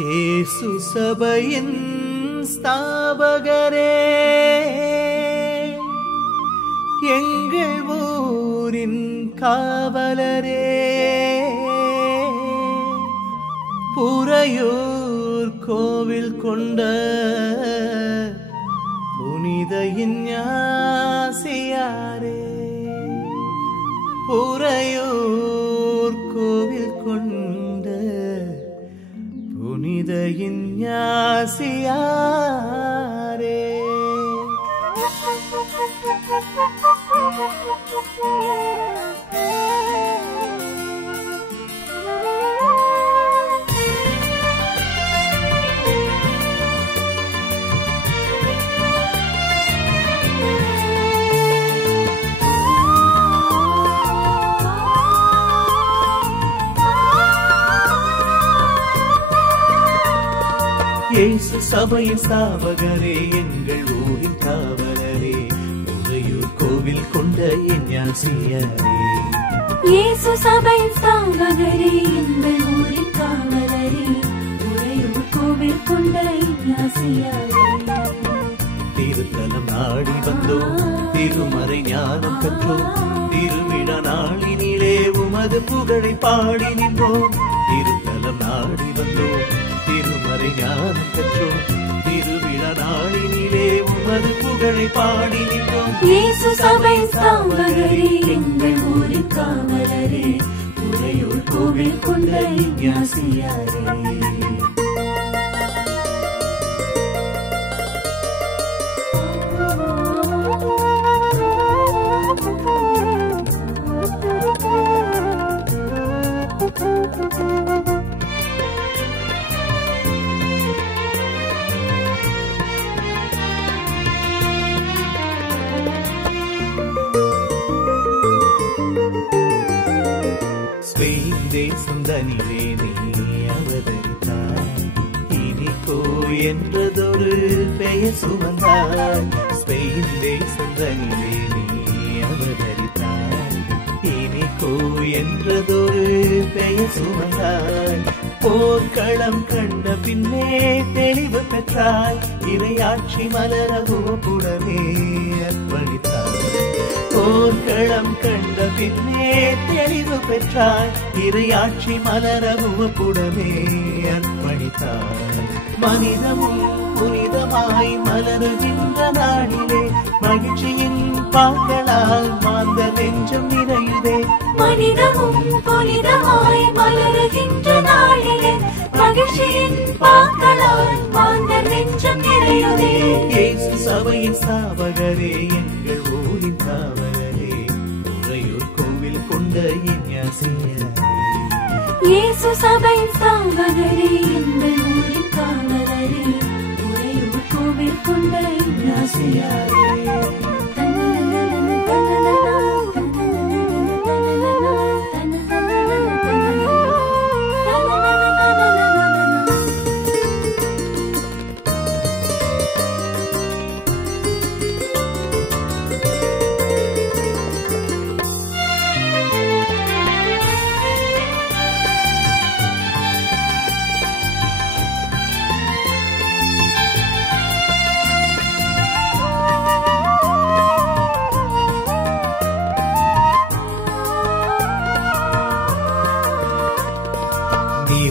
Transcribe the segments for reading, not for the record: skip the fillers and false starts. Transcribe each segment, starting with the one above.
இயேசு சபையின் ஸ்தாபகரே, எங்கள் ஊரின் காவலரே, புறையூர் கோவில் கொண்ட புனித இஞ்ஞாசியாரே, புறையூர் கோவில் கொண்ட புனித இஞ்ஞாசியாரே. இயேசு சபையின் ஸ்தாபகரே, எங்கள் ஊரின் காவலரே, புறையூர் கோவில் கொண்ட இஞ்ஞாசியாரே. இயேசு சபையின் ஸ்தாபகரே, எங்கள் ஊரின் காவலரே, புறையூர் கோவில் கொண்ட இஞ்ஞாசியாரே. திருத்தலம் நாடி வந்தோம், திருமறை ஞானம் கற்றோம், திருவிழா நாளினிலே உமது புகழை பாடி நின்றோம். திருத்தலம் நாடி வந்தோம், திருமறை ஞானம் பெற்றோம், திருவிழா நாளினிலே உமது புகழை பாடி நின்றோம். இயேசு சபையின் ஸ்தாபகரே, எங்கள் ஊரின் காவலரே, புறையூர் கோவில் கொண்ட இஞ்ஞாசியாரே. ஸ்பெயின் தேசம் தனிலே நீ அவதரித்தாய், இனிகோ என்றதொரு பெயர் சுமந்தாய். ஸ்பெயின் தேசம் தனிலே நீ அவதரித்தாய், இனிகோ என்றதொரு பெயர் சுமந்தாய். போர்க்களம் கண்ட பின்னே தெளிவு பெற்றாய், இறையாட்சி மலர உமக்குடனே அர்ப்பணித்தாய். போர்க்களம் கண்ட பின்னே தெளிவு பெற்றாய், இறையாட்சி மலர உமக்குடனே அர்ப்பணித்தாய். மனிதமும் புனிதமாய் மலருகின்ற நாளிலே, மகிழ்ச்சியின் பாக்களால் மாந்த நெஞ்சம் நிறையுதே. மனிதமும் புனிதமாய் மலருகின்ற நாளிலே, மகிழ்ச்சியின் பாக்களால் மாந்த நெஞ்சம் நிறையுதே. இயேசு சபையின் ஸ்தாபகரே, எங்கள் ஊரின் காவலரே, புறையூர் கோவில் கொண்ட இஞ்ஞாசியாரே. இயேசு சபையின் ஸ்தாபகரே, எங்கள் ஊரின் காவலரே, புறையூர் கோவில் கொண்ட இஞ்ஞாசியாரே.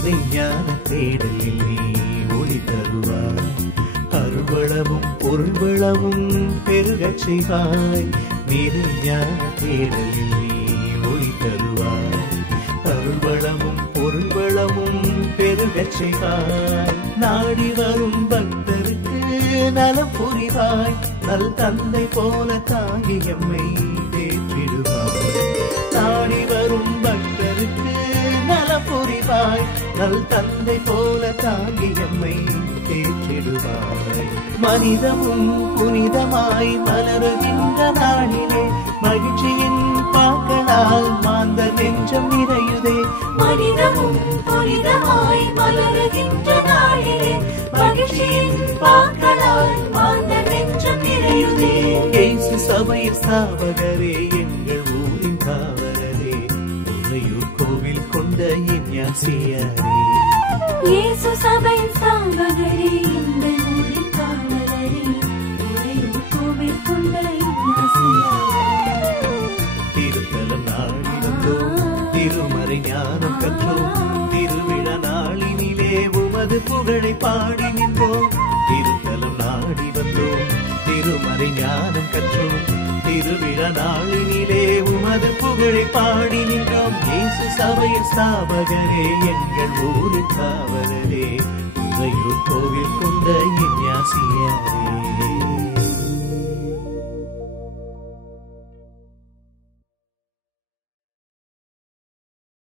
நிறைஞான தேடலில் நீ ஒளி தருவாய், அருள்வளமும் பொருள்வளமும் பெருகச் செய்வாய். நிறைஞான தேடலில் நீ ஒளி தருவாய், அருள்வளமும் பொருள்வளமும் பெருகச் செய்வாய். நாடி வரும் பக்தருக்கு நலம் புரிவாய், நல் தந்தை போல தாங்கி எம்மை தேற்றிடுவாய். நாடி வரும் பக்தருக்கு நலம் புரிவாய், நல் தந்தை போல தாங்கி எம்மை தேற்றிடுவாய். மனிதமும் புனிதமாய் மலருகின்ற நாளிலே, மகிழ்ச்சியின் பாக்களால் மாந்த நெஞ்சம் நிறையுதே. மனிதமும் புனிதமாய் மலருகின்ற நாளிலே, மகிழ்ச்சியின் பாக்களால் மாந்த நெஞ்சம் நிறையுதே. இயேசு சபையின் ஸ்தாபகரே, எங்கள் ஊரின் காவலரே, உறையூர் கோவில் கொண்ட இஞ்ஞாசியாரே. இயேசு சபையின் ஸ்தாபகரே, எங்கள் ஊரின் காவலரே, உறையூர் கோவில் கொண்ட இஞ்ஞாசியாரே. திருத்தலம் நாடி வந்தோம், திருமறை ஞானம் கற்றோம், திருவிழா நாளினிலே உமது புகழை பாடி நின்றோம். திருத்தலம் நாடி வந்தோம், திருமறை ஞானம் கற்றோம், திருவிழா நாளினிலே உமது புகழை பாடி நின்றோம். இயேசு சபையின் ஸ்தாபகரே, எங்கள் ஊரின் காவலரே, உறையூர் கோவில் கொண்ட இஞ்ஞாசியாரே.